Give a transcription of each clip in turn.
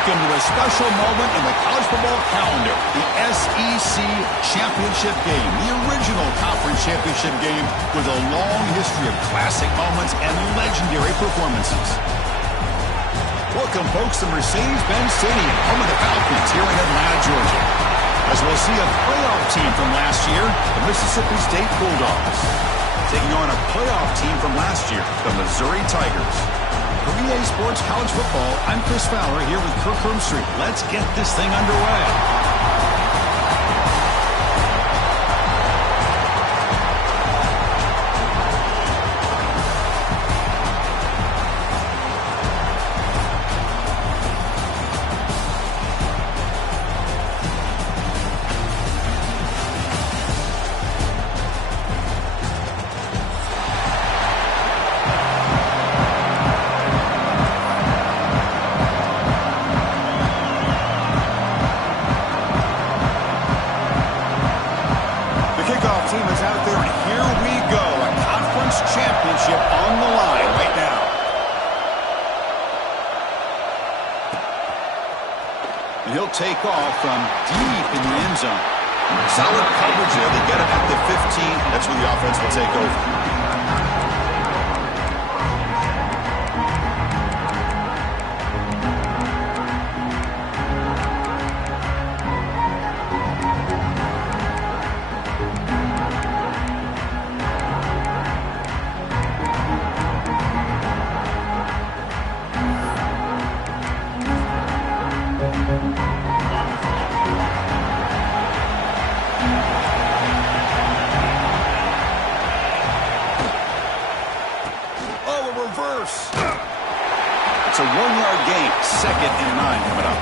Welcome to a special moment in the college football calendar, the SEC Championship Game, the original conference championship game with a long history of classic moments and legendary performances. Welcome, folks, to Mercedes-Benz Stadium, home of the Falcons here in Atlanta, Georgia. As we'll see a playoff team from last year, the Mississippi State Bulldogs, taking on a playoff team from last year, the Missouri Tigers. For EA Sports College Football, I'm Chris Fowler here with Kirk Hermstreet. Let's get this thing underway. Take off from deep in the end zone. Solid coverage there. They get it at the 15. That's where the offense will take over. It's a 1-yard gain, 2nd and 9 coming up.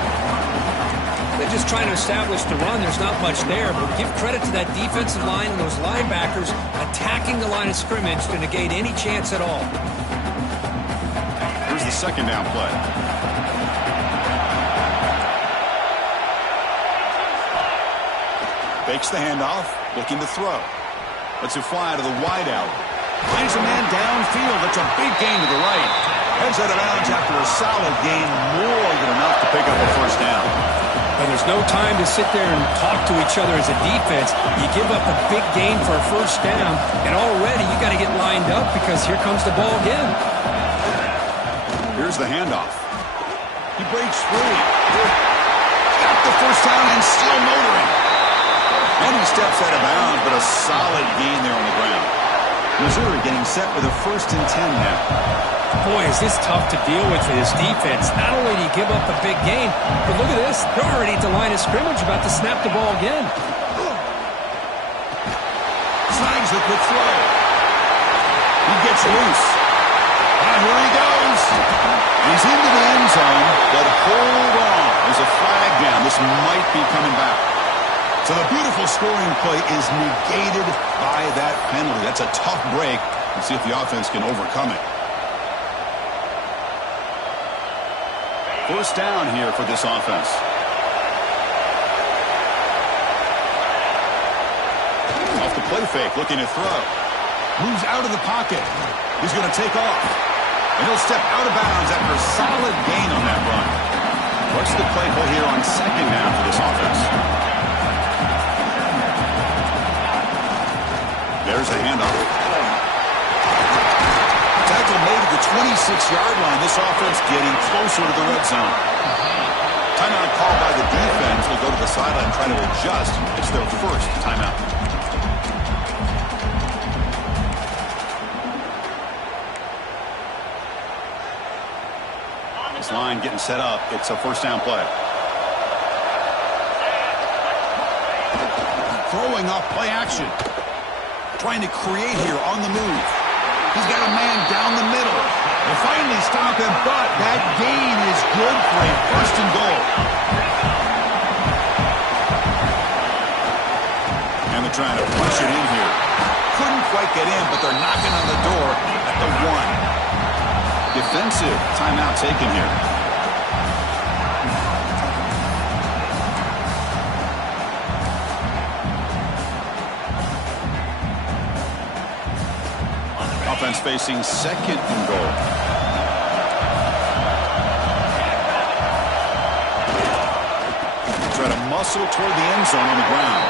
They're just trying to establish the run. There's not much there, but give credit to that defensive line and those linebackers attacking the line of scrimmage to negate any chance at all. Here's the 2nd down play. Fakes the handoff, looking to throw. Lets it fly to the wideout. Finds a man downfield. That's a big gain to the right. Heads out of bounds after a solid gain, more than enough to pick up a 1st down. And there's no time to sit there and talk to each other as a defense. You give up a big gain for a 1st down, and already you got to get lined up because here comes the ball again. Here's the handoff. He breaks free. Got the 1st down and still motoring. And he steps out of bounds, but a solid gain there on the ground. Missouri getting set with a 1st and 10 now. Boy, is this tough to deal with for this defense. Not only do you give up a big gain, but look at this. They're already at the line of scrimmage, about to snap the ball again. Snags the quick throw. He gets loose. And here he goes. He's into the end zone, but hold on. There's a flag down. This might be coming back. So the beautiful scoring play is negated by that penalty. That's a tough break. Let's see if the offense can overcome it. 1st down here for this offense. Off the play fake, looking to throw. Moves out of the pocket. He's going to take off. And he'll step out of bounds after a solid gain on that run. What's the play call here on 2nd down for this offense? There's the handoff. Tackle made at the 26-yard line. This offense getting closer to the red zone. Timeout called by the defense. Will go to the sideline and try to adjust. It's their 1st timeout. This line getting set up. It's a 1st down play. Throwing off play action. Trying to create here on the move. He's got a man down the middle. They finally stop him, but that gain is good for a 1st and goal. And they're trying to push it in here. Couldn't quite get in, but they're knocking on the door at the 1. Defensive timeout taken here. Offense facing 2nd and goal. try to muscle toward the end zone on the ground.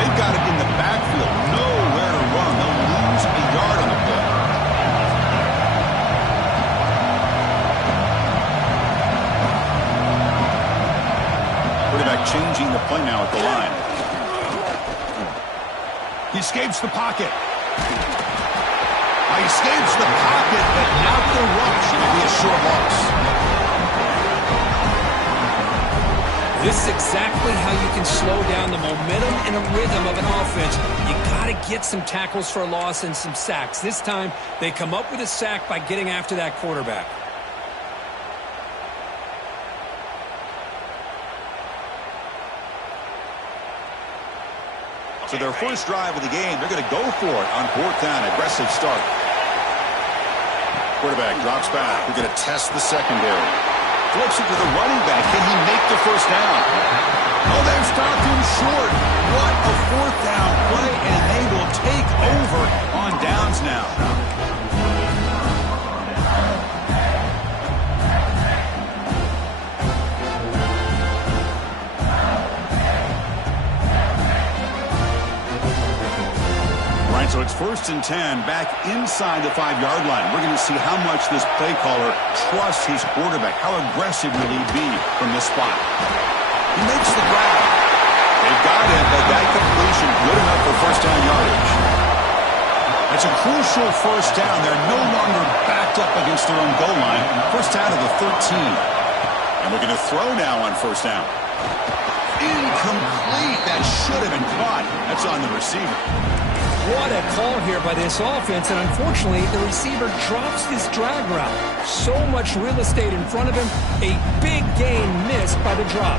They've got it in the backfield. Nowhere to run. They'll lose a yard on the play. Quarterback changing the play now at the line. He escapes the pocket. He escapes the pocket, but not the rush. It'll be a short loss. This is exactly how you can slow down the momentum and a rhythm of an offense. You got to get some tackles for a loss and some sacks. This time, they come up with a sack by getting after that quarterback. So their first drive of the game, they're going to go for it on 4th down. Aggressive start. Quarterback drops back. We're going to test the secondary. Flips it to the running back. Can he make the first down? Oh, they've stopped him short. What a 4th down play, and they will take over on downs now. So it's 1st and 10, back inside the 5-yard line. We're going to see how much this play caller trusts his quarterback. How aggressive will he be from this spot? He makes the grab. They've got him, but that completion good enough for first down yardage. That's a crucial first down. They're no longer backed up against their own goal line. First down to the 13. And we're going to throw now on first down. Incomplete. That should have been caught. That's on the receiver. What a call here by this offense, and unfortunately, the receiver drops this drag route. So much real estate in front of him, a big gain missed by the drop.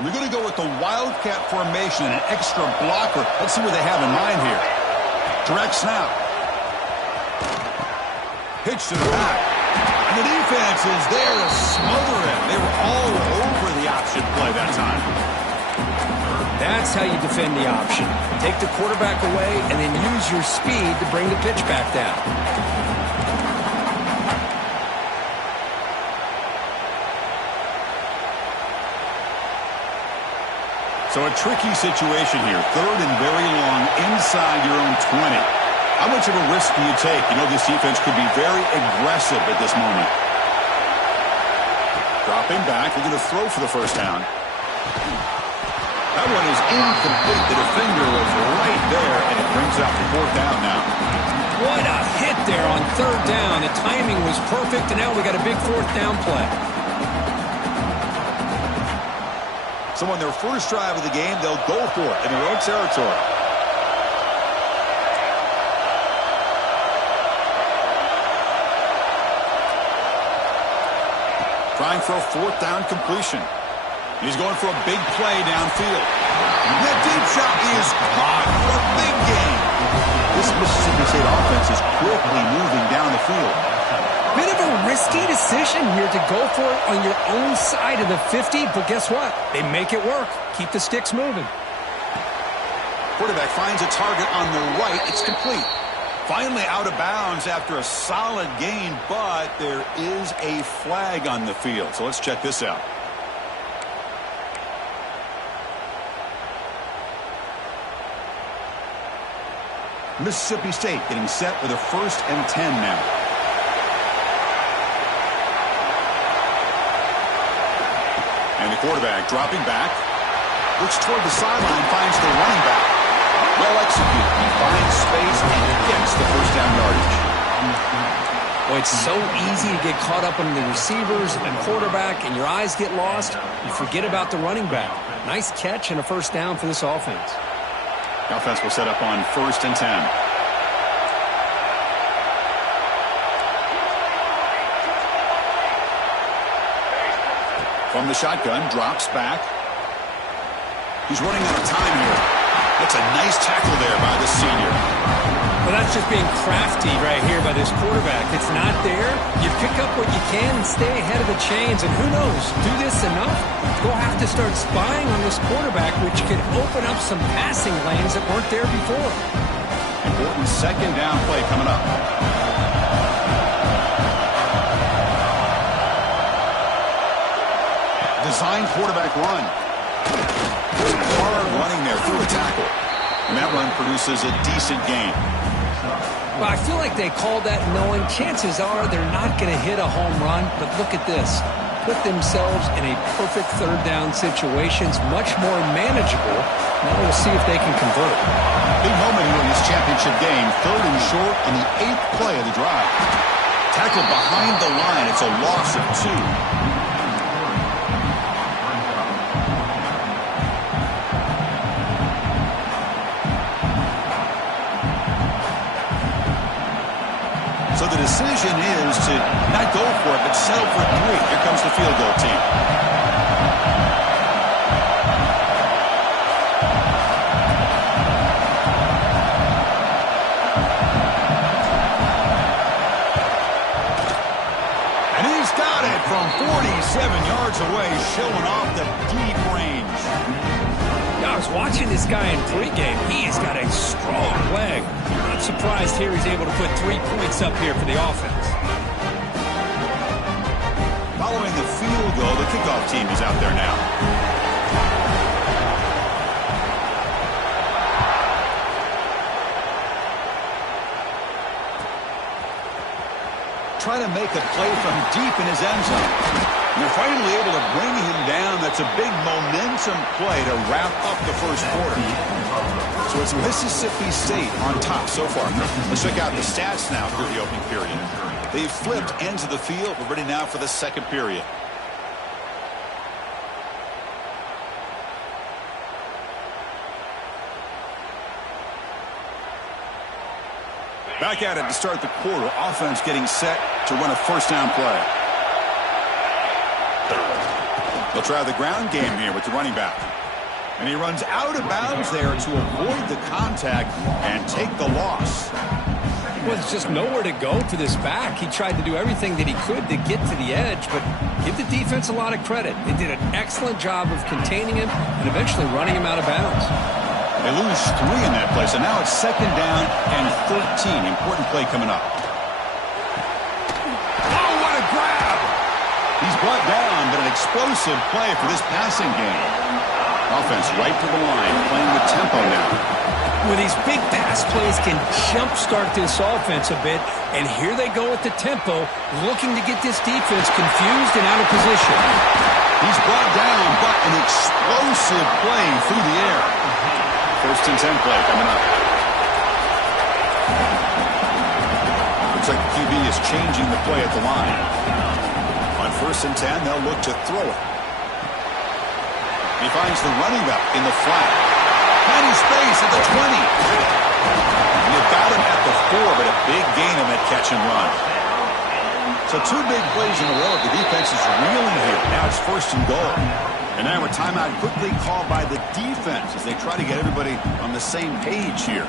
We're going to go with the Wildcat formation and an extra blocker. Let's see what they have in mind here. Direct snap. Pitch to the back. And the defense is there to smother it. They were all over the option play that time. That's how you defend the option. Take the quarterback away and then use your speed to bring the pitch back down. So a tricky situation here. 3rd and very long inside your own 20. How much of a risk do you take? You know this defense could be very aggressive at this moment. Dropping back. They're going to throw for the first down. That one is incomplete. The defender was right there, and it brings out the 4th down now. What a hit there on 3rd down. The timing was perfect, and now we got a big 4th down play. So on their first drive of the game, they'll go for it in their own territory. Trying for a 4th down completion. He's going for a big play downfield. That deep shot is caught for a big gain. This Mississippi State offense is quickly moving down the field. Bit of a risky decision here to go for it on your own side of the 50, but guess what? They make it work. Keep the sticks moving. Quarterback finds a target on the right. It's complete. Finally out of bounds after a solid gain, but there is a flag on the field. So let's check this out. Mississippi State getting set with a 1st and 10 now. And the quarterback dropping back. Looks toward the sideline, finds the running back. Well executed. He finds space and gets the first down yardage. Well, it's so easy to get caught up in the receivers and quarterback, and your eyes get lost. You forget about the running back. Nice catch and a first down for this offense. The offense will set up on 1st and 10. From the shotgun, drops back. He's running out of time here. That's a nice tackle there by the senior. Well, that's just being crafty right here by this quarterback. It's not there. You pick up what you can and stay ahead of the chains. And who knows, do this enough, we'll have to start spying on this quarterback, which could open up some passing lanes that weren't there before. Important 2nd down play coming up. quarterback run. Hard running there through a tackle. And that run produces a decent gain. Well, I feel like they called that knowing chances are they're not going to hit a home run. But look at this. Put themselves in a perfect third down situation. It's much more manageable. Now we'll see if they can convert. Big moment here in this championship game. 3rd and short on the 8th play of the drive. Tackled behind the line. It's a loss of 2. So the decision is to not go for it, but settle for 3. Here comes the field goal team. And he's got it from 47 yards away, showing off the deep range. I was watching this guy in pregame. He's got a strong leg. Not surprised here he's able to put 3 points up here for the offense. Following the field goal, the kickoff team is out there now. Trying to make a play from deep in his end zone. You're finally able to bring him down. That's a big momentum play to wrap up the first quarter. So it's Mississippi State on top so far. Let's check out the stats now through the opening period. They've flipped ends of the field. We're ready now for the second period. Back at it to start the quarter. Offense getting set to run a first down play. They'll try the ground game here with the running back. And he runs out of bounds there to avoid the contact and take the loss. Well, there's just nowhere to go for this back. He tried to do everything that he could to get to the edge, but give the defense a lot of credit. They did an excellent job of containing him and eventually running him out of bounds. They lose 3 in that play, so now it's 2nd down and 13. Important play coming up. Oh, what a grab! He's brought down, but an explosive play for this passing game. Offense right to the line, playing with tempo now. Well, these big pass plays can jumpstart this offense a bit, and here they go with the tempo, looking to get this defense confused and out of position. He's brought down, but an explosive play through the air. 1st and 10 play coming up. Looks like the QB is changing the play at the line. On 1st and 10, they'll look to throw it. He finds the running back in the flat. Tiny space at the 20. And you got him at the 4, but a big gain on that catch and run. So 2 big plays in a row. The defense is reeling here. Now it's 1st and goal. And now a timeout quickly called by the defense as they try to get everybody on the same page here.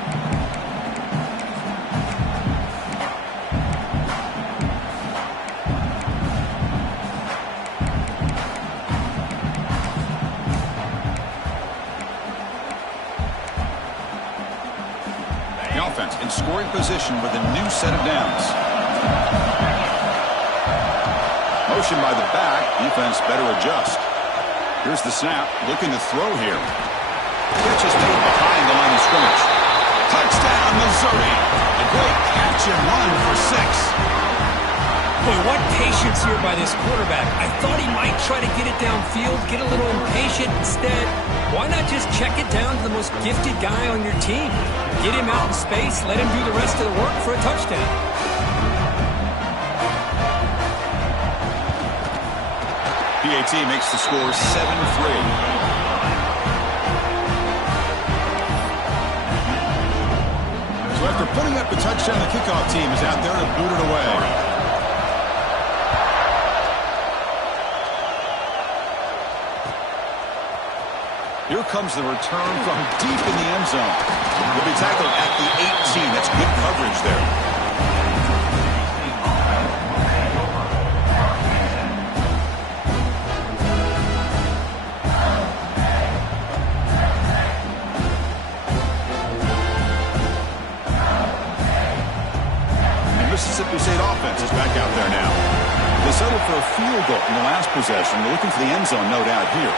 The offense in scoring position with a new set of downs. Motion by the back. Defense better adjust. Here's the snap, looking to throw here. Catch is made behind the line of scrimmage. Touchdown, Missouri. A great catch and run for 6. Boy, what patience here by this quarterback. I thought he might try to get it downfield, get a little impatient. Instead, why not just check it down to the most gifted guy on your team? Get him out in space, let him do the rest of the work for a touchdown. PAT makes the score 7-3. So after putting up the touchdown, the kickoff team is out there to boot it away. Here comes the return from deep in the end zone. He'll be tackled at the 18. That's good coverage there. Mississippi State offense is back out there now. They settled for a field goal in the last possession. They're looking for the end zone, no doubt, here.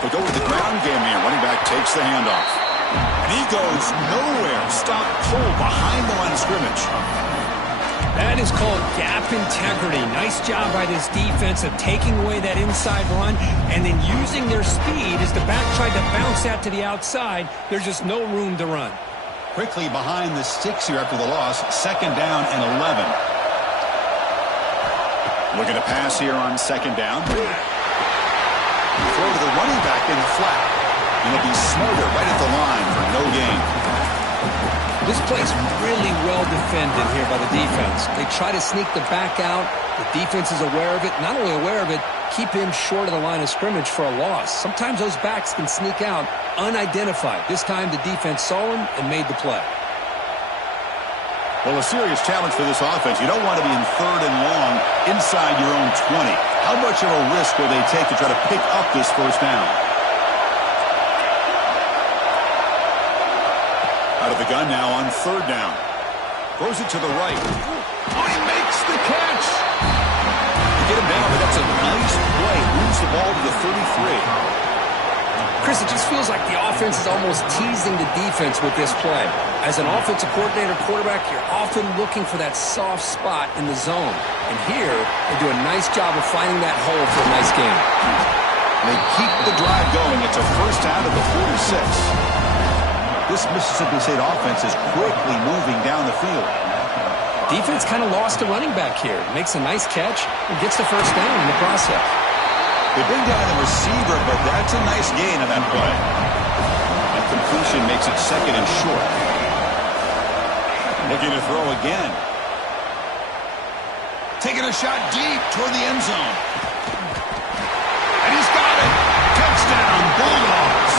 They go with the ground game here. Running back takes the handoff. And he goes nowhere. Stop cold behind the line of scrimmage. That is called gap integrity. Nice job by this defense of taking away that inside run and then using their speed as the back tried to bounce that to the outside. There's just no room to run. Quickly behind the sticks here after the loss. 2nd down and 11. Looking to pass here on 2nd down. Throw to the running back in the flat. And it'll be Smoter right at the line for no gain. This play's really well defended here by the defense. They try to sneak the back out. The defense is aware of it. Not only aware of it, keep him short of the line of scrimmage for a loss. Sometimes those backs can sneak out unidentified. This time the defense saw him and made the play. Well, a serious challenge for this offense. You don't want to be in 3rd and long inside your own 20. How much of a risk will they take to try to pick up this 1st down? Out of the gun now on 3rd down. Throws it to the right. Oh, he makes the catch. To get him down, but that's a nice play. Moves the ball to the 33. Chris, it just feels like the offense is almost teasing the defense with this play. As an offensive coordinator, quarterback, you're often looking for that soft spot in the zone. And here, they do a nice job of finding that hole for a nice game. They keep the drive going. It's a 1st down to the 46. This Mississippi State offense is quickly moving down the field. Defense kind of lost a running back here. Makes a nice catch and gets the 1st down in the process. They bring down the receiver, but that's a nice gain on that play. And completion makes it 2nd and short. Looking to throw again. Taking a shot deep toward the end zone. And he's got it. Touchdown, Bulldogs.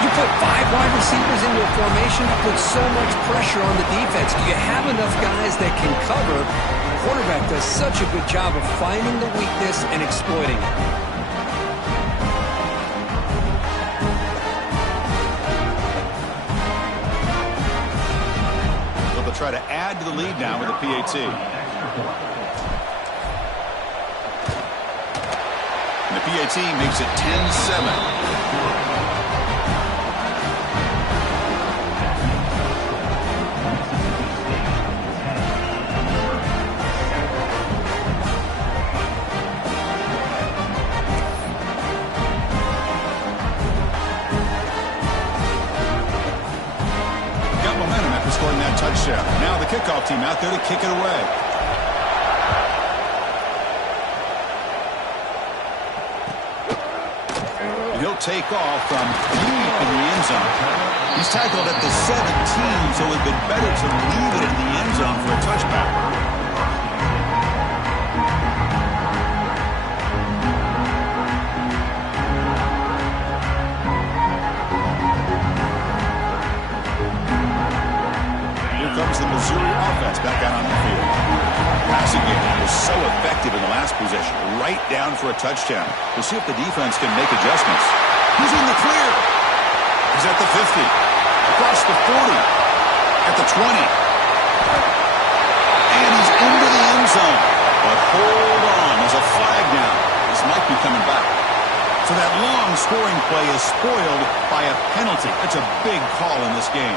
You put 5 wide receivers into a formation, you put so much pressure on the defense. Do you have enough guys that can cover? The quarterback does such a good job of finding the weakness and exploiting it. They'll try to add to the lead now with a PAT. And the PAT makes it 10-7. Scoring that touchdown. Now the kickoff team out there to kick it away. He'll take off from deep in the end zone. He's tackled at the 17, so it would have been better to leave it in the end zone for a touchback. Comes the Missouri offense back out on the field. Passing game was so effective in the last possession, right down for a touchdown. We'll see if the defense can make adjustments. He's in the clear. He's at the 50, across the 40, at the 20. And he's into the end zone. But hold on, there's a flag down. This might be coming back. So that long scoring play is spoiled by a penalty. That's a big call in this game.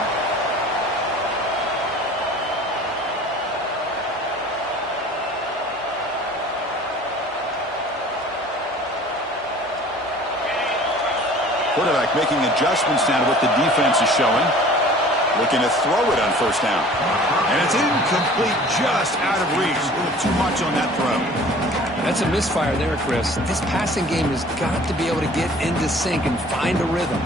Quarterback making adjustments now to what the defense is showing. Looking to throw it on 1st down. And it's incomplete, just out of reach. A little too much on that throw. That's a misfire there, Chris. This passing game has got to be able to get into sync and find a rhythm.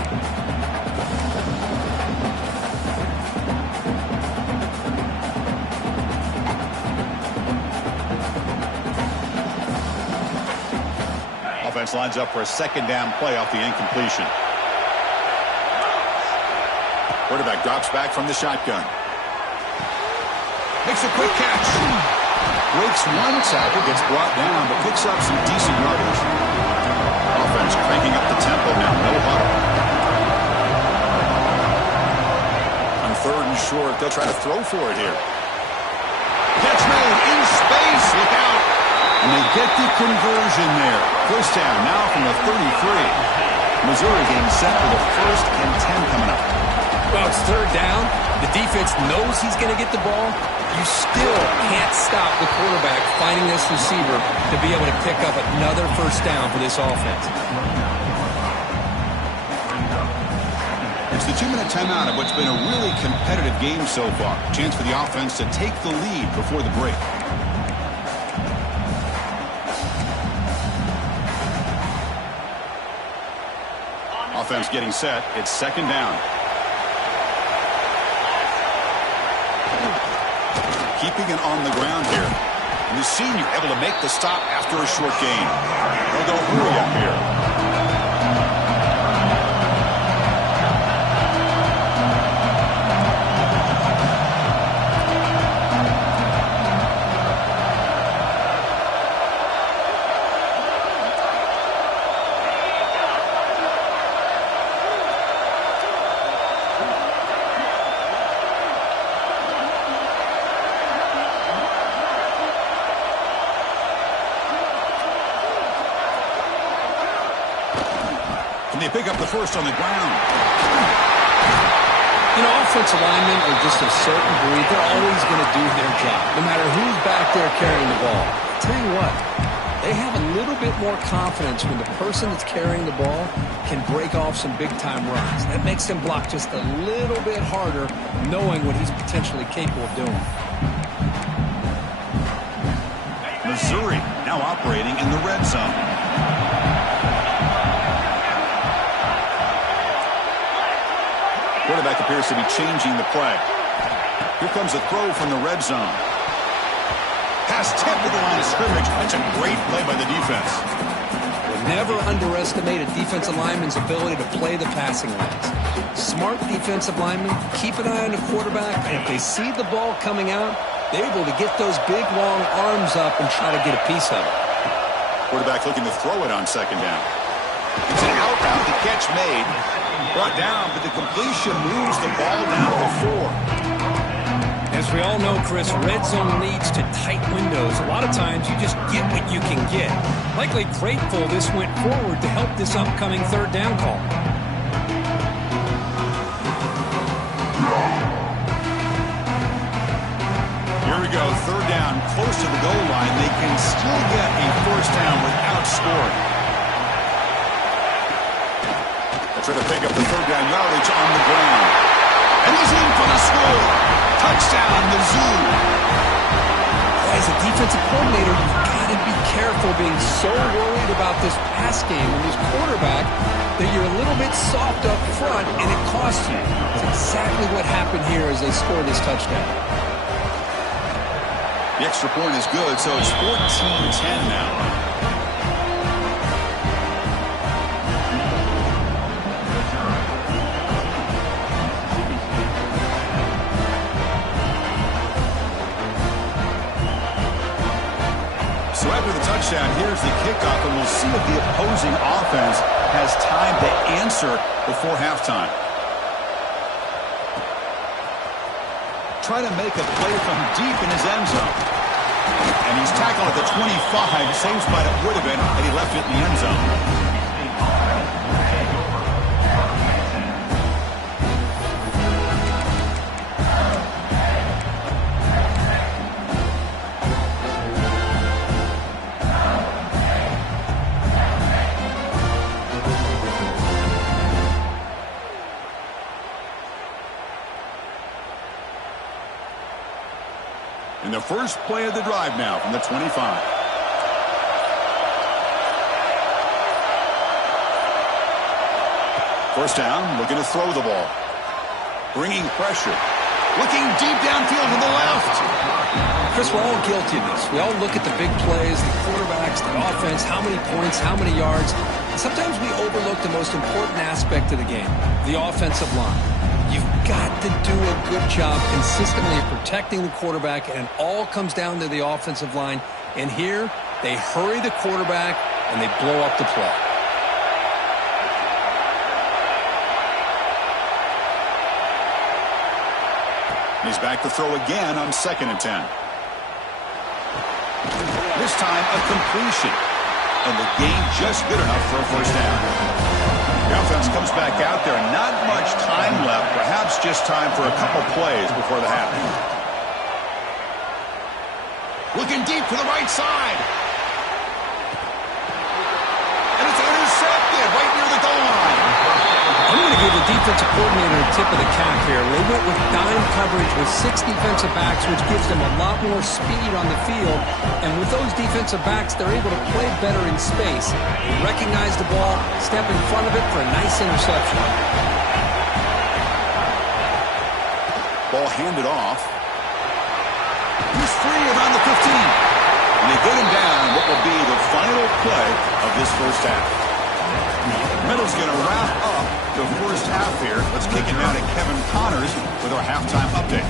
Offense lines up for a 2nd down play off the incompletion. Quarterback drops back from the shotgun. Makes a quick catch. Breaks one tackle, gets brought down, but picks up some decent yardage. Offense cranking up the tempo now. No huddle. sure if they'll try to throw for it here. Catch made in space. Look out. And they get the conversion there. First down now from the 33. Missouri getting set for the 1st and 10 coming up. Well, it's third down. The defense knows he's going to get the ball. You still can't stop the quarterback finding this receiver to be able to pick up another first down for this offense. It's the 2-minute timeout of what's been a really competitive game so far. Chance for the offense to take the lead before the break. Offense getting set. It's 2nd down. Keeping it on the ground here. And the senior able to make the stop after a short gain. They'll go hurry up here. They pick up the first on the ground. You know, offensive linemen are just a certain breed. They're always going to do their job, no matter who's back there carrying the ball. I'll tell you what, they have a little bit more confidence when the person that's carrying the ball can break off some big-time runs. That makes them block just a little bit harder, knowing what he's potentially capable of doing. Missouri now operating in the red zone. Quarterback appears to be changing the play. Here comes a throw from the red zone. Pass tipped to the line of scrimmage. That's a great play by the defense. Well, never underestimate a defensive lineman's ability to play the passing lanes. Smart defensive linemen keep an eye on the quarterback, and if they see the ball coming out, they're able to get those big, long arms up and try to get a piece of it. Quarterback looking to throw it on 2nd down. It's an out route. The catch made. Brought down, but the completion moves the ball down to 4. As we all know, Chris, red zone leads to tight windows. A lot of times you just get what you can get. Likely grateful this went forward to help this upcoming 3rd down call. Here we go, 3rd down, close to the goal line. They can still get a first down without scoring. Try to pick up the 3rd down yardage on the ground. And he's in for the score. Touchdown, Mizzou. As a defensive coordinator, you've got to be careful being so worried about this pass game and this quarterback that you're a little bit soft up front and it costs you. That's exactly what happened here as they scored this touchdown. The extra point is good, so it's 14-10 now. So after the touchdown, here's the kickoff, and we'll see if the opposing offense has time to answer before halftime. Try to make a play from deep in his end zone. And he's tackled at the 25, same spot it would have been had he left it in the end zone. In the first play of the drive now from the 25. First down, looking to throw the ball. Bringing pressure. Looking deep downfield to the left. Chris, we're all guilty of this. We all look at the big plays, the quarterbacks, the offense, how many points, how many yards. Sometimes we overlook the most important aspect of the game, the offensive line. You've got to do a good job consistently protecting the quarterback, and it all comes down to the offensive line. And here, they hurry the quarterback, and they blow up the play. He's back to throw again on 2nd and 10. This time a completion. And the game just good enough for a first down. The offense comes back out there. Not much time left. Perhaps just time for a couple plays before the half. Looking deep to the right side. And it's intercepted right near the goal line. I'm going to give the defensive coordinator a tip of the cap here. They went with dime coverage with 6 defensive backs, which gives them a lot more speed on the field. And with those defensive backs, they're able to play better in space. They recognize the ball, step in front of it for a nice interception. Ball handed off. He's free around the 15. And they get him down what will be the final play of this first half. Middle's going to wrap up the first half here. Let's kick it down to Kevin Connors with our halftime update.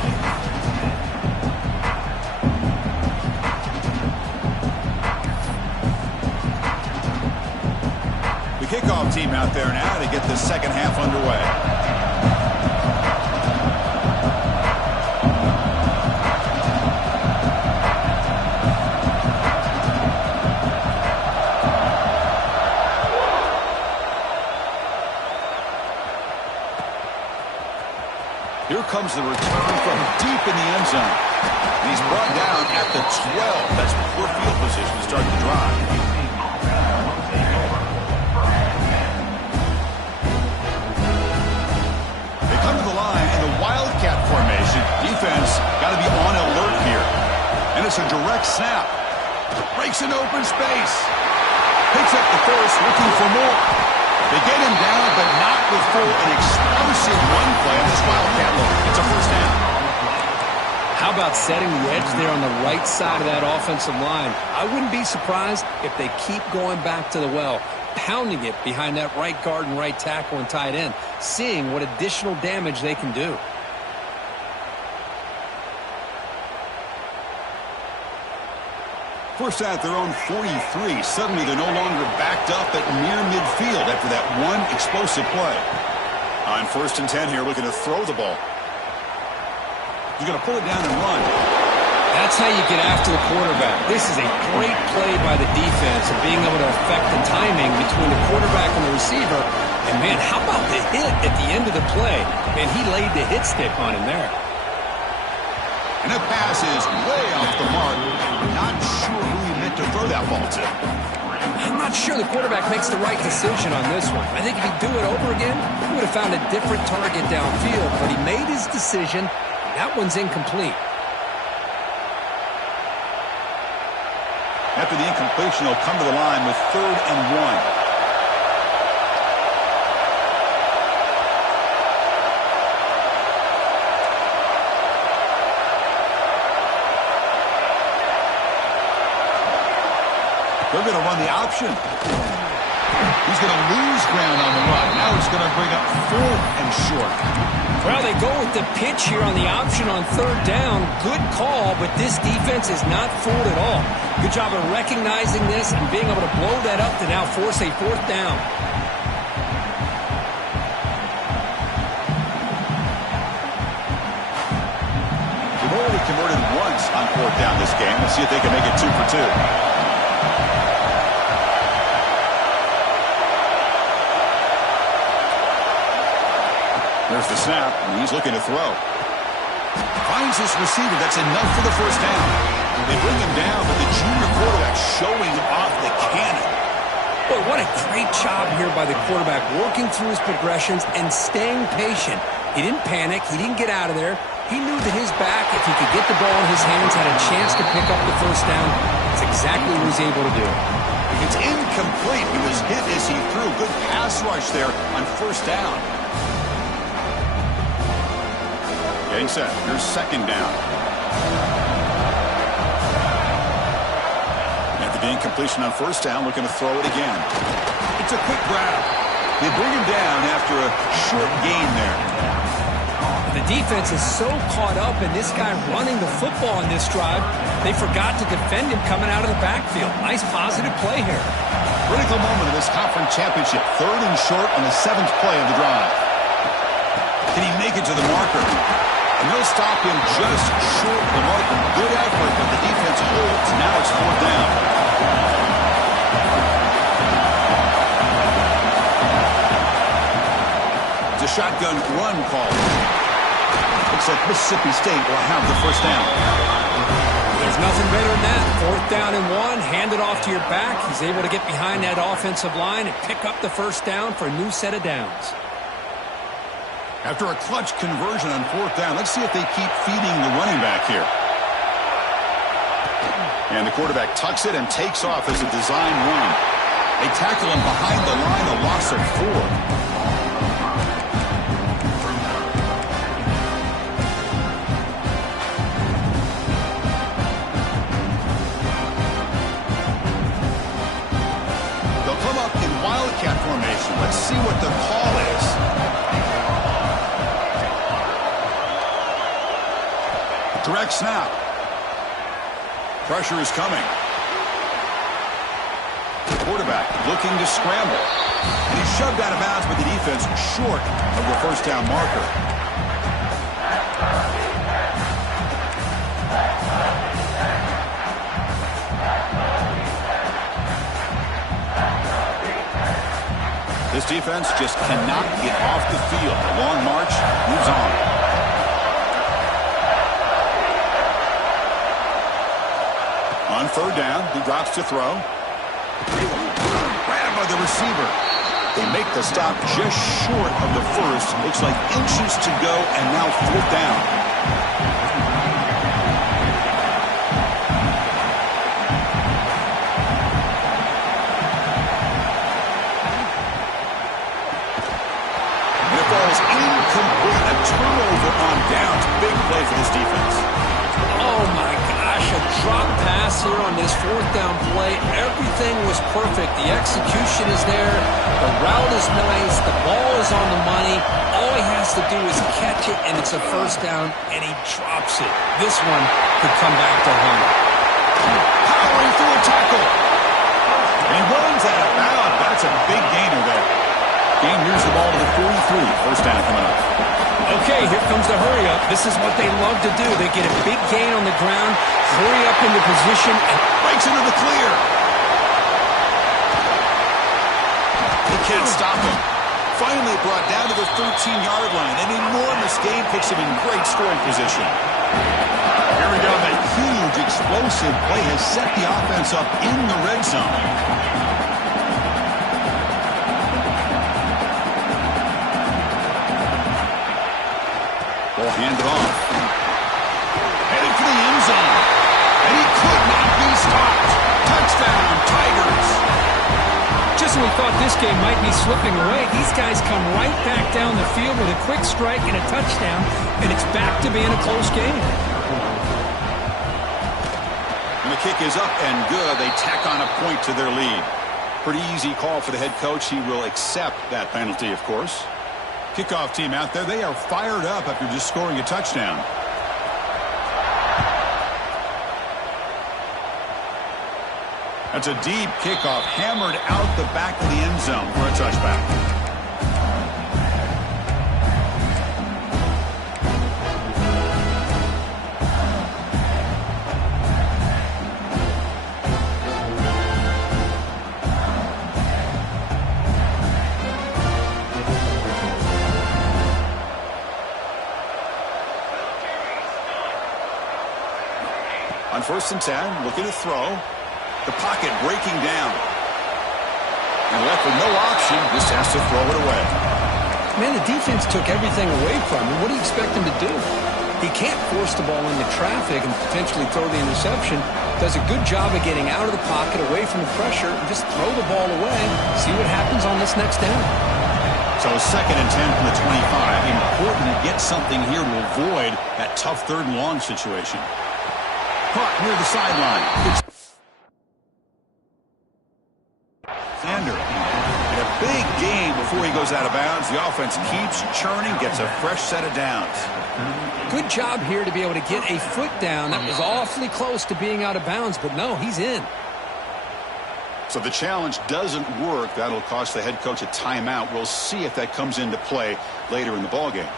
The kickoff team out there now to get the second half underway. Here comes the return from deep in the end zone. And he's brought down at the 12. That's poor field position to start the drive. They come to the line in the Wildcat formation. Defense got to be on alert here. And it's a direct snap. Breaks an open space. Picks up the first, looking for more. They get him down, but not before an explosive run play on this Wildcat look. It's a first down. How about setting the edge there on the right side of that offensive line? I wouldn't be surprised if they keep going back to the well, pounding it behind that right guard and right tackle and tight end, seeing what additional damage they can do. First at their own 43. Suddenly they're no longer backed up at near midfield after that one explosive play. On 1st and 10 here, looking to throw the ball. He's going to pull it down and run. That's how you get after the quarterback. This is a great play by the defense of being able to affect the timing between the quarterback and the receiver. And, man, how about the hit at the end of the play? Man, he laid the hit stick on him there. And that pass is way off the mark. Not sure who he meant to throw that ball to. I'm not sure the quarterback makes the right decision on this one. I think if he'd do it over again, he would have found a different target downfield. But he made his decision. That one's incomplete. After the incompletion, they'll come to the line with 3rd and 1. They're going to run the option. He's going to lose ground on the run. Now it's going to bring up 4th and short. Well, they go with the pitch here on the option on 3rd down. Good call, but this defense is not fooled at all. Good job of recognizing this and being able to blow that up to now force a 4th down. They've already converted once on 4th down this game. Let's see if they can make it 2 for 2. There's the snap, and he's looking to throw. Finds his receiver. That's enough for the first down. They bring him down, but the junior quarterback showing off the cannon. Boy, what a great job here by the quarterback, working through his progressions and staying patient. He didn't panic. He didn't get out of there. He knew that his back, if he could get the ball in his hands, had a chance to pick up the first down. That's exactly what he was able to do. It's incomplete. He was hit as he threw. Good pass rush there on 1st down. Getting set. Here's 2nd down. After the incompletion on 1st down, looking to throw it again. It's a quick grab. They bring him down after a short gain there. The defense is so caught up in this guy running the football in this drive, they forgot to defend him coming out of the backfield. Nice positive play here. Critical moment of this conference championship. 3rd and short on the 7th play of the drive. Can he make it to the marker? And they'll stop him just short of the mark. Good effort, but the defense holds. Now it's 4th down. It's a shotgun run call. Looks like Mississippi State will have the 1st down. There's nothing better than that. 4th down and 1. Hand it off to your back. He's able to get behind that offensive line and pick up the 1st down for a new set of downs. After a clutch conversion on 4th down, let's see if they keep feeding the running back here. And the quarterback tucks it and takes off as a design run. They tackle him behind the line, a loss of 4. Wildcat formation. Let's see what the call is. Direct snap. Pressure is coming. The quarterback looking to scramble. And he's shoved out of bounds by the defense short of the 1st down marker. This defense just cannot get off the field. The long march moves on. On 3rd down, he drops to throw. Grabbed by the receiver. They make the stop just short of the 1st. Looks like inches to go, and now 4th down. Ball's incomplete. A turnover on downs. Big play for this defense. Oh my gosh, a drop pass here on this 4th down play. Everything was perfect. The execution is there. The route is nice. The ball is on the money. All he has to do is catch it, and it's a 1st down, and he drops it. This one could come back to haunt. Powering through a tackle. And he runs out of bounds. That's a big gainer there. Game moves the ball to the 43. 1st down coming up. Okay, here comes the hurry up. This is what they love to do. They get a big gain on the ground, hurry up into position, and breaks into the clear. They can't stop him. Finally brought down to the 13-yard line. An enormous gain puts him in great scoring position. Here we go. That huge explosive play has set the offense up in the red zone. Handed off. Headed for the end zone. And he could not be stopped. Touchdown, Tigers. Just when we thought this game might be slipping away, these guys come right back down the field with a quick strike and a touchdown, and it's back to being a close game. And the kick is up and good. They tack on a point to their lead. Pretty easy call for the head coach. He will accept that penalty, of course. Kickoff team out there, they are fired up after just scoring a touchdown. That's a deep kickoff, hammered out the back of the end zone for a touchback. On 1st and 10, looking to throw. The pocket breaking down. And left with no option, just has to throw it away. Man, the defense took everything away from him. What do you expect him to do? He can't force the ball into traffic and potentially throw the interception. Does a good job of getting out of the pocket, away from the pressure, and just throw the ball away. See what happens on this next down. So 2nd and 10 from the 25. Important to get something here to avoid that tough 3rd and long situation. Caught near the sideline. Sander. And a big gain before he goes out of bounds. The offense keeps churning, gets a fresh set of downs. Good job here to be able to get a foot down. That was awfully close to being out of bounds, but no, he's in. So the challenge doesn't work. That'll cost the head coach a timeout. We'll see if that comes into play later in the ballgame.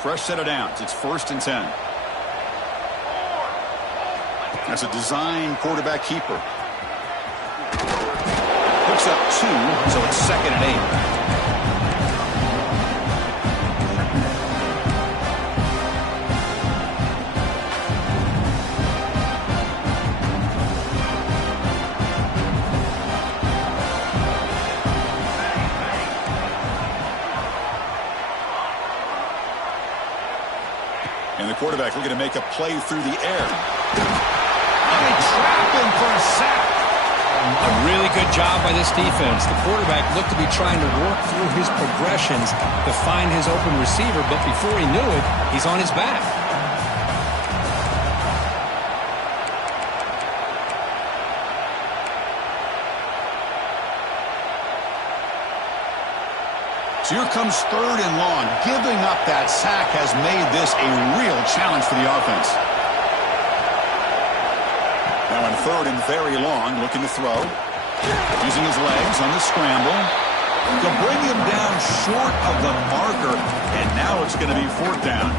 Fresh set of downs. It's 1st and 10. That's a design quarterback keeper. Picks up 2, so it's 2nd and 8. And the quarterback looking to make a play through the air. And they trap him for a sack. A really good job by this defense. The quarterback looked to be trying to work through his progressions to find his open receiver, but before he knew it, he's on his back. So here comes 3rd and long. Giving up that sack has made this a real challenge for the offense. Now on 3rd and very long, looking to throw. Using his legs on the scramble. To bring him down short of the marker. And now it's going to be 4th down.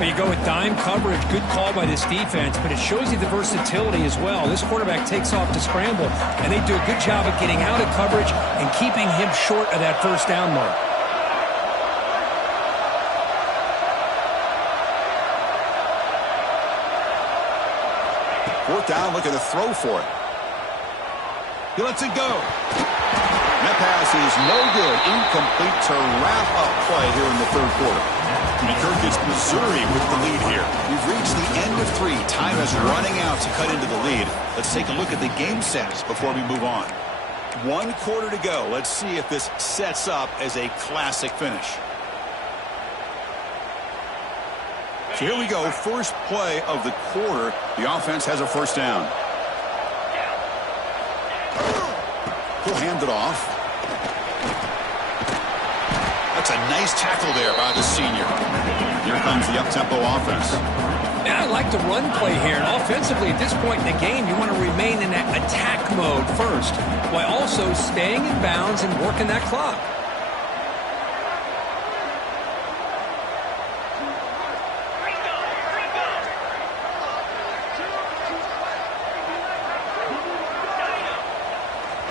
Well, you go with dime coverage. Good call by this defense, but it shows you the versatility as well. This quarterback takes off to scramble, and they do a good job of getting out of coverage and keeping him short of that 1st down mark. Fourth down, looking to throw for it. He lets it go. That pass is no good. Incomplete to wrap up play here in the 3rd quarter. And Kirk gets Missouri with the lead here. We've reached the end of 3. Time is running out to cut into the lead. Let's take a look at the game sets before we move on. 1 quarter to go. Let's see if this sets up as a classic finish. So here we go. First play of the quarter. The offense has a 1st down. He'll hand it off. That's a nice tackle there by the senior. Here comes the up-tempo offense. And I like the run play here. And offensively, at this point in the game, you want to remain in that attack mode first, while also staying in bounds and working that clock.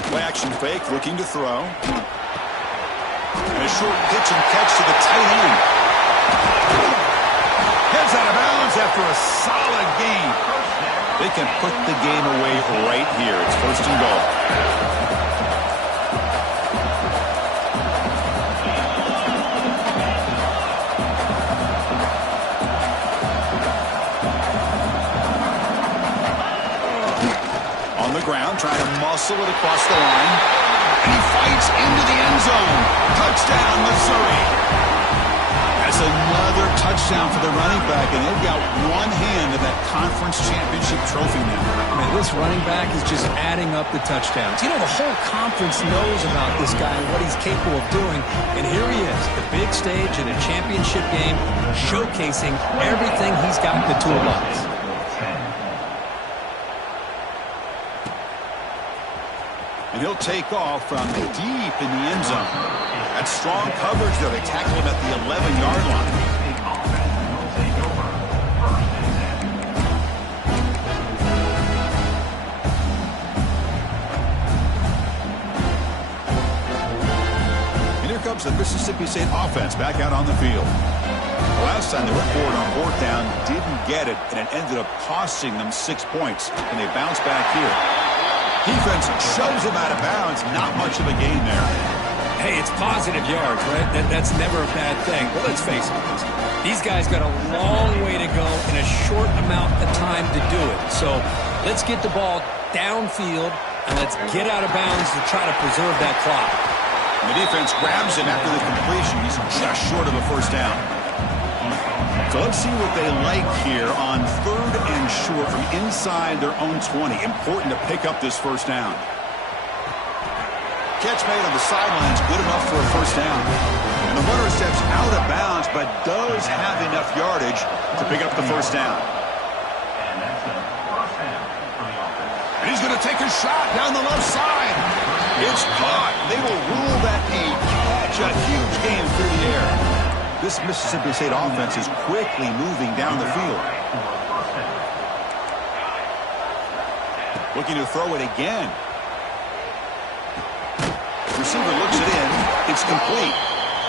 Play action fake, looking to throw. And a short pitch and catch to the tight end. Heads out of bounds after a solid gain. They can put the game away right here. It's 1st and goal. On the ground, trying to muscle it across the line. And he fights into the end zone. Touchdown, Missouri. That's another touchdown for the running back, and they've got one hand in that conference championship trophy now. Man, this running back is just adding up the touchdowns. You know, the whole conference knows about this guy and what he's capable of doing, and here he is, the big stage in a championship game, showcasing everything he's got in the toolbox. And he'll take off from deep in the end zone. That's strong coverage there. They tackle him at the 11-yard line. And here comes the Mississippi State offense back out on the field. The last time they went forward on 4th down, didn't get it, and it ended up costing them 6 points. And they bounce back here. Defense shoves him out of bounds. Not much of a gain there. Hey, it's positive yards, right? That's never a bad thing. But let's face it, these guys got a long way to go in a short amount of time to do it. So let's get the ball downfield, and let's get out of bounds to try to preserve that clock. And the defense grabs him after the completion. He's just short of a 1st down. So let's see what they like here on 3rd and short from inside their own 20. Important to pick up this 1st down. Catch made on the sidelines, good enough for a 1st down. And the runner steps out of bounds, but does have enough yardage to pick up the 1st down. And he's going to take a shot down the left side. It's caught. They will rule that a catch, a huge gain through the air. This Mississippi State offense is quickly moving down the field. Looking to throw it again. Receiver looks it in. It's complete.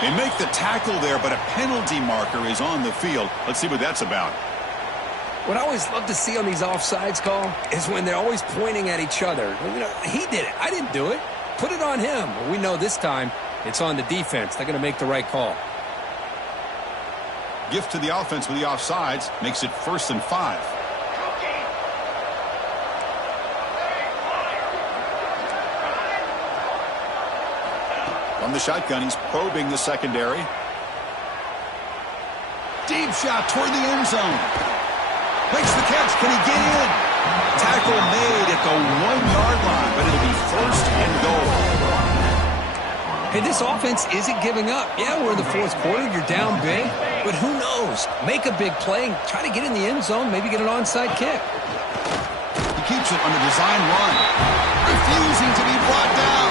They make the tackle there, but a penalty marker is on the field. Let's see what that's about. What I always love to see on these offsides call is when they're always pointing at each other. You know, he did it. I didn't do it. Put it on him. Well, we know this time it's on the defense. They're going to make the right call. Gift to the offense with the offsides makes it 1st and 5. From the shotgun, he's probing the secondary. Deep shot toward the end zone. Makes the catch. Can he get in? Tackle made at the 1-yard line, but it'll be 1st and goal. Hey, this offense isn't giving up. Yeah, we're in the 4th quarter. You're down big. But who knows? Make a big play. Try to get in the end zone. Maybe get an onside kick. He keeps it on the design run. Refusing to be brought down.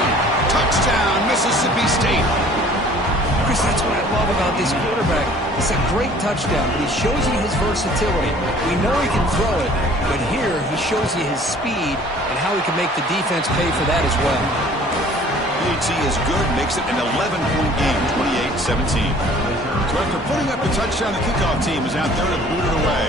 Touchdown, Mississippi State. Chris, that's what I love about this quarterback. It's a great touchdown, but he shows you his versatility. We know he can throw it, but here he shows you his speed and how he can make the defense pay for that as well. PAT is good, makes it an 11-point game, 28-17. So after putting up the touchdown, the kickoff team is out there to boot it away.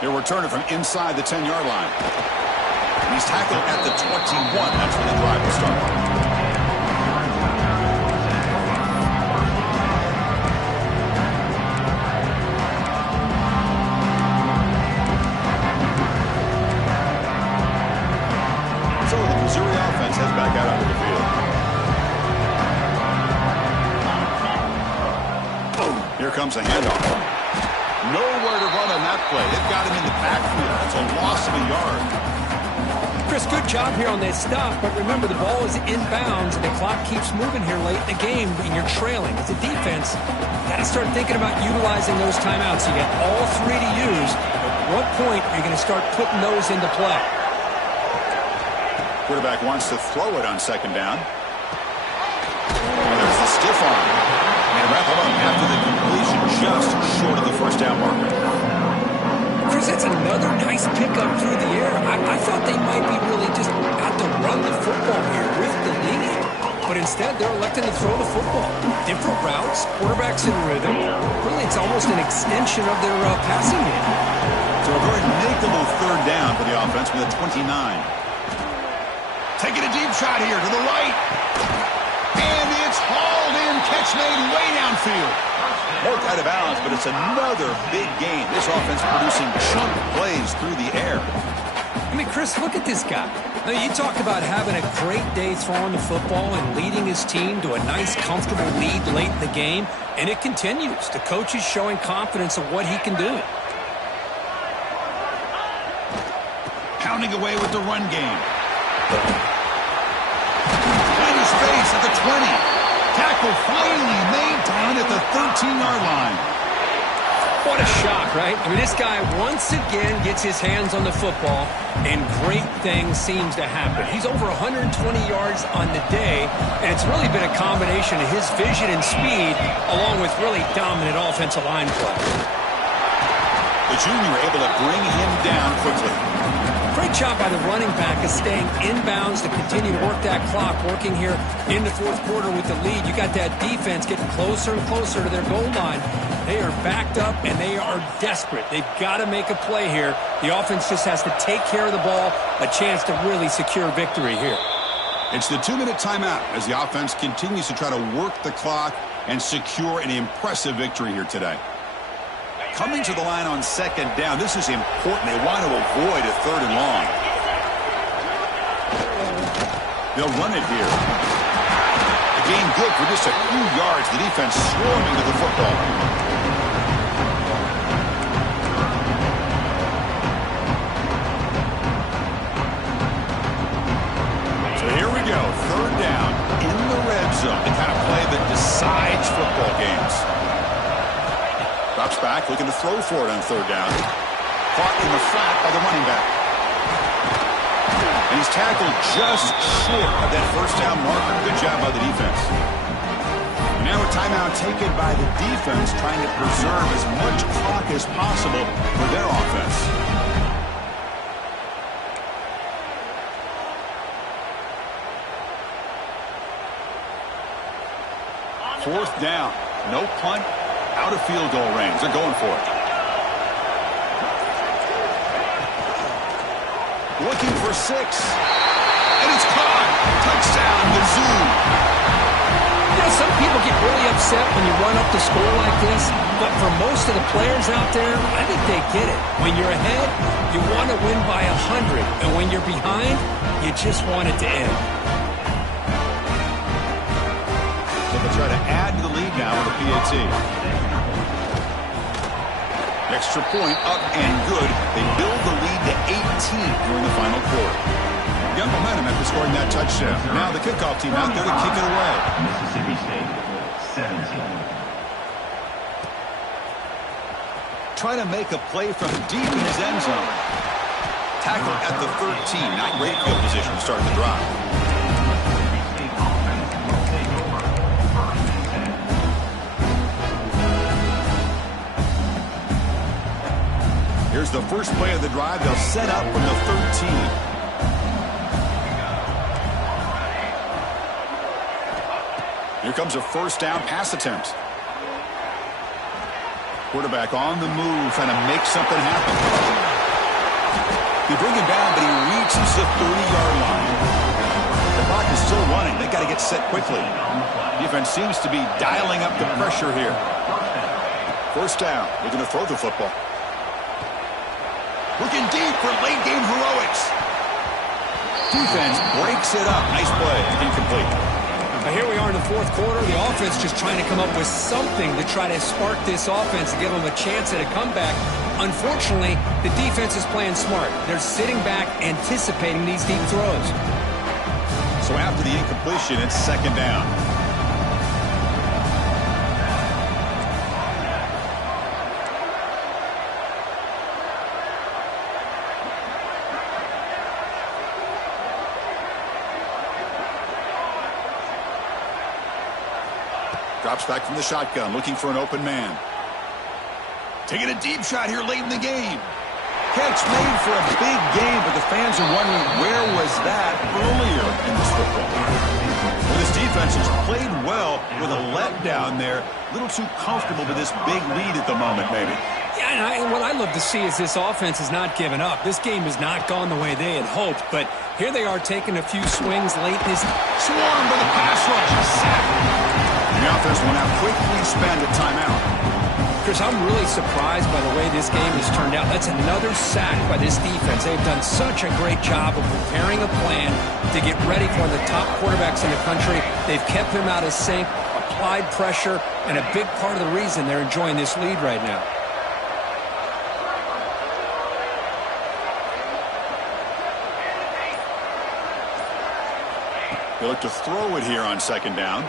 He'll return it from inside the 10-yard line. And he's tackled at the 21. That's where the drive will start. So the Missouri offense heads back out onto the field. Here comes a handoff. Nowhere to run on that play. They've got him in the backfield. It's a loss of a yard. Chris, good job here on that stop, but remember the ball is inbounds and the clock keeps moving here late in the game and you're trailing. As a defense, you got to start thinking about utilizing those timeouts. You got all 3 to use. At what point are you going to start putting those into play? Quarterback wants to throw it on 2nd down. And there's the stiff arm. And wrap it up after the completion, just short of the 1st down marker. Chris, that's another nice pickup through the air. I thought they might be really just out to run the football here with the lead. But instead, they're electing to throw the football. Different routes, quarterbacks in rhythm. Really, it's almost an extension of their passing game. So a very makeable 3rd down for the offense with a 29. Taking a deep shot here to the right. And it's hauled in. Catch made way downfield. Worked out of bounds, but it's another big game. This offense producing chunk plays through the air. I mean, Chris, look at this guy. Now, you talk about having a great day throwing the football and leading his team to a nice, comfortable lead late in the game, and it continues. The coach is showing confidence of what he can do. Pounding away with the run game. In his face at the 20. Tackle finally made down at the 13-yard line. What a shock, right? I mean, this guy once again gets his hands on the football, and great things seems to happen. He's over 120 yards on the day, and it's really been a combination of his vision and speed, along with really dominant offensive line play. The junior able to bring him down quickly. Great job by the running back of staying inbounds to continue to work that clock, working here in the 4th quarter with the lead. You got that defense getting closer and closer to their goal line. They are backed up, and they are desperate. They've got to make a play here. The offense just has to take care of the ball, a chance to really secure victory here. It's the 2-minute timeout as the offense continues to try to work the clock and secure an impressive victory here today. Coming to the line on 2nd down, this is important. They want to avoid a 3rd and long. They'll run it here. The game good for just a few yards. The defense swarming to the football. So here we go. 3rd down in the red zone. The kind of play that decides football games. Drops back, looking to throw for it on 3rd down. Caught in the flat by the running back. And he's tackled just short of that first down marker. Good job by the defense. And now a timeout taken by the defense, trying to preserve as much clock as possible for their offense. Fourth down. No punt. Out of field goal range. They're going for it. Looking for 6. And it's caught. Touchdown, Mizzou. You know, some people get really upset when you run up the score like this, but for most of the players out there, I think they get it. When you're ahead, you want to win by 100. And when you're behind, you just want it to end. They'll try to add to the lead now with a PAT. Extra point up and good. They build the lead to 18 during the final quarter. Young momentum after scoring that touchdown. Now the kickoff team out there to kick it away. Mississippi State, 17. Trying to make a play from deep in his end zone. Tackle at the 13. Not great field position to start the drive. Here's the first play of the drive. They'll set up from the 13. Here comes a first down pass attempt. Quarterback on the move, trying to make something happen. They bring him down, but he reaches the 30-yard line. The clock is still running. They got to get set quickly. Defense seems to be dialing up the pressure here. First down. They're going to throw the football. Looking deep for late-game heroics. Defense breaks it up. Nice play. Incomplete. Now here we are in the fourth quarter. The offense just trying to come up with something to try to spark this offense and give them a chance at a comeback. Unfortunately, the defense is playing smart. They're sitting back, anticipating these deep throws. So after the incompletion, it's second down. Drops back from the shotgun, looking for an open man. Taking a deep shot here late in the game. Catch made for a big game, but the fans are wondering where was that earlier in this football. Well, this defense has played well with a letdown there. A little too comfortable with this big lead at the moment, maybe. Yeah, and what I love to see is this offense has not given up. This game has not gone the way they had hoped, but here they are taking a few swings late in this. Swarmed by the pass rush. Sack. The offense will now quickly spend a timeout. Chris, I'm really surprised by the way this game has turned out. That's another sack by this defense. They've done such a great job of preparing a plan to get ready for the top quarterbacks in the country. They've kept him out of sync, applied pressure, and a big part of the reason they're enjoying this lead right now. They look to throw it here on second down.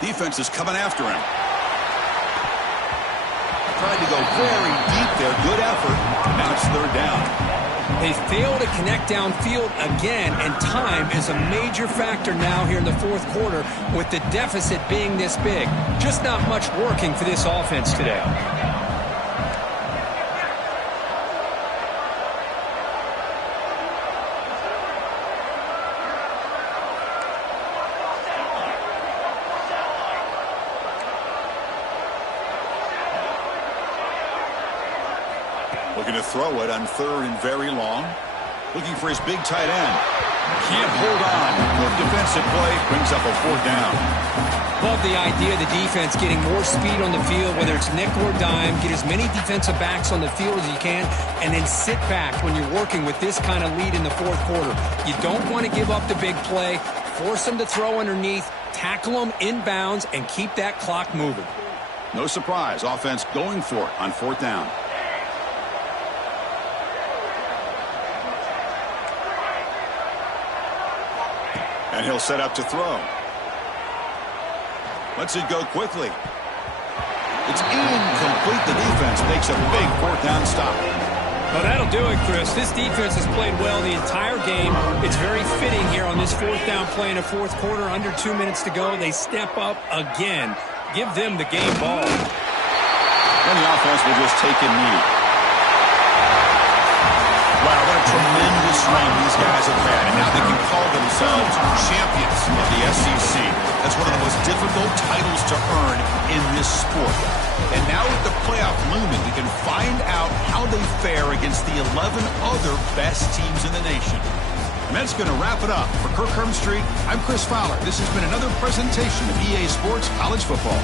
Defense is coming after him. Tried to go very deep there. Good effort. Now it's third down. They fail to connect downfield again, and time is a major factor now here in the fourth quarter with the deficit being this big. Just not much working for this offense today. Looking to throw it on third and very long. Looking for his big tight end. Can't hold on. Good defensive play. Brings up a fourth down. Love the idea of the defense getting more speed on the field, whether it's nickel or dime. Get as many defensive backs on the field as you can, and then sit back when you're working with this kind of lead in the fourth quarter. You don't want to give up the big play. Force them to throw underneath. Tackle them inbounds and keep that clock moving. No surprise. Offense going for it on fourth down. And he'll set up to throw. Lets it go quickly. It's incomplete. The defense makes a big fourth down stop. Well, that'll do it, Chris. This defense has played well the entire game. It's very fitting here on this fourth down play in the fourth quarter. Under 2 minutes to go. They step up again. Give them the game ball. And the offense will just take it knee. Wow, what a tremendous run these guys have had. And now they can call themselves champions of the SEC. That's one of the most difficult titles to earn in this sport. And now with the playoff looming, we can find out how they fare against the 11 other best teams in the nation. And that's going to wrap it up. For Kirk Street, I'm Chris Fowler. This has been another presentation of EA Sports College Football.